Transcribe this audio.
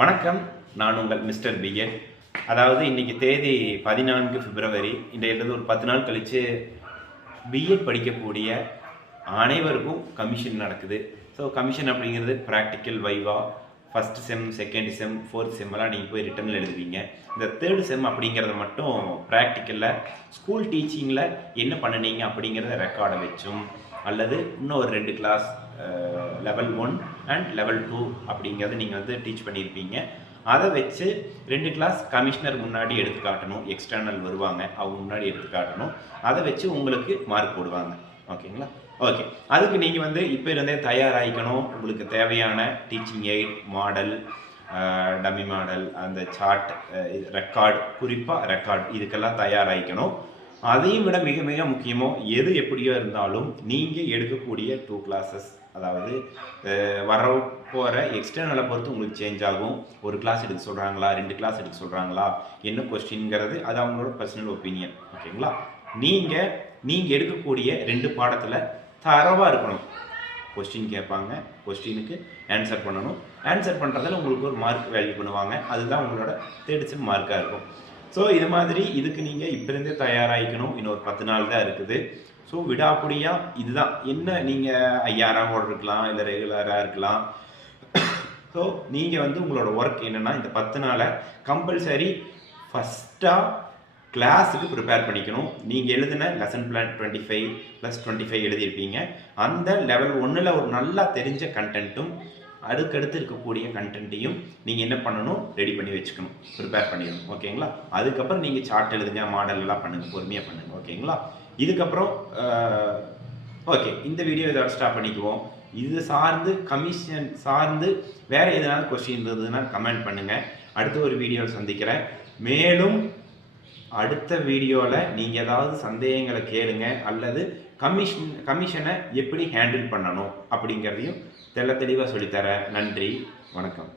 வணக்கம். நான் உங்கள் மிஸ்டர் பிஎன். அதாவது இன்றைக்கி தேதி 14 பிப்ரவரி. இன்றையிலிருந்து ஒரு 10 நாள் கழித்து பிஎட் படிக்கக்கூடிய அனைவருக்கும் கமிஷன் நடக்குது. ஸோ கமிஷன் அப்படிங்கிறது ப்ராக்டிக்கல் வைவா, first sem, second sem, fourth செம்மெல்லாம் நீங்கள் போய் ரிட்டர்னில் எழுதுவீங்க. இந்த தேர்ட் செம் அப்படிங்கிறத மட்டும் ப்ராக்டிக்கலில் ஸ்கூல் டீச்சிங்கில் என்ன பண்ணினீங்க அப்படிங்கிறத ரெக்கார்டை வச்சும், அல்லது இன்னும் ஒரு 2 கிளாஸ் லெவல் 1 அண்ட் லெவல் 2 அப்படிங்கிறத நீங்கள் டீச் பண்ணியிருப்பீங்க. அதை வச்சு 2 கிளாஸ் கமிஷனர் முன்னாடி எடுத்து காட்டணும். எக்ஸ்டர்னல் வருவாங்க, அவங்க முன்னாடி எடுத்து காட்டணும். அதை வச்சு உங்களுக்கு மார்க் போடுவாங்க. ஓகேங்களா? ஓகே. அதுக்கு நீங்கள் இப்போ இருந்தே தயாராகிக்கணும். உங்களுக்கு தேவையான teaching eight, model, dummy model, அந்த சார்ட், ரெக்கார்டு, குறிப்பாக ரெக்கார்டு, இதுக்கெல்லாம் தயாராகிக்கணும். அதையும் விட மிக மிக முக்கியமோ, எது எப்படியோ இருந்தாலும் நீங்கள் எடுக்கக்கூடிய 2 கிளாஸஸ், அதாவது வர போகிற எக்ஸ்டர்னலை பொறுத்து உங்களுக்கு சேஞ்ச் ஆகும். ஒரு கிளாஸ் எடுக்க சொல்கிறாங்களா, 2 கிளாஸ் எடுக்க சொல்கிறாங்களா, என்ன கொஸ்டின்ங்கிறது அது அவங்களோட பர்சனல் ஒப்பீனியன். ஓகேங்களா? நீங்கள் எடுக்கக்கூடிய 2 பாடத்தில் தரவாக இருக்கணும். கொஸ்டின் கேட்பாங்க, கொஸ்டினுக்கு ஆன்சர் பண்ணணும். ஆன்சர் பண்ணுறதில் உங்களுக்கு ஒரு மார்க் வேல்யூ பண்ணுவாங்க. அதுதான் உங்களோட தேர்ட் செம் மார்க்காக இருக்கும். ஸோ இது மாதிரி இதுக்கு நீங்கள் இப்போ இருந்தே தயாராகிக்கணும். இன்னொரு 10 நாள் தான் இருக்குது. ஸோ விடாப்பிடியாக இதுதான். என்ன நீங்கள் 5000 ஓட இருக்கலாம், இல்லை ரெகுலராக இருக்கலாம். ஸோ நீங்கள் உங்களோட ஒர்க் என்னென்னா, இந்த 10 நாளை கம்பல்சரி ஃபஸ்ட்டாக கிளாஸுக்கு ப்ரிப்பேர் பண்ணிக்கணும். நீங்கள் எழுதின லெசன் பிளான் 25+25 எழுதியிருப்பீங்க. அந்த லெவல் 1ல் ஒரு நல்லா தெரிஞ்ச கண்டென்ட்டும், அடுத்தடுத்து இருக்கக்கூடிய கண்டென்ட்டையும் நீங்கள் என்ன பண்ணணும், ரெடி பண்ணி வச்சுக்கணும், ப்ரிப்பேர் பண்ணிடணும். ஓகேங்களா? அதுக்கப்புறம் நீங்கள் சார்ட் எழுதுங்க, மாடல் எல்லாம் பண்ணுங்கள், பொறுமையாக பண்ணுங்கள். ஓகேங்களா? இதுக்கப்புறம் ஓகே, இந்த வீடியோ இதோட ஸ்டாப் பண்ணிக்குவோம். இது சார்ந்து கமிஷன் சார்ந்து வேறு எதனாவது கொஸ்டின் இருந்ததுன்னா கமெண்ட் பண்ணுங்கள். அடுத்த ஒரு வீடியோவில் சந்திக்கிறேன். மேலும் அடுத்த வீடியோவில் நீங்கள் ஏதாவது சந்தேகங்களை கேளுங்க, அல்லது கமிஷனை எப்படி ஹேண்டில் பண்ணணும் அப்படிங்கிறதையும் தெளிவாக சொல்லித்தரேன். நன்றி, வணக்கம்.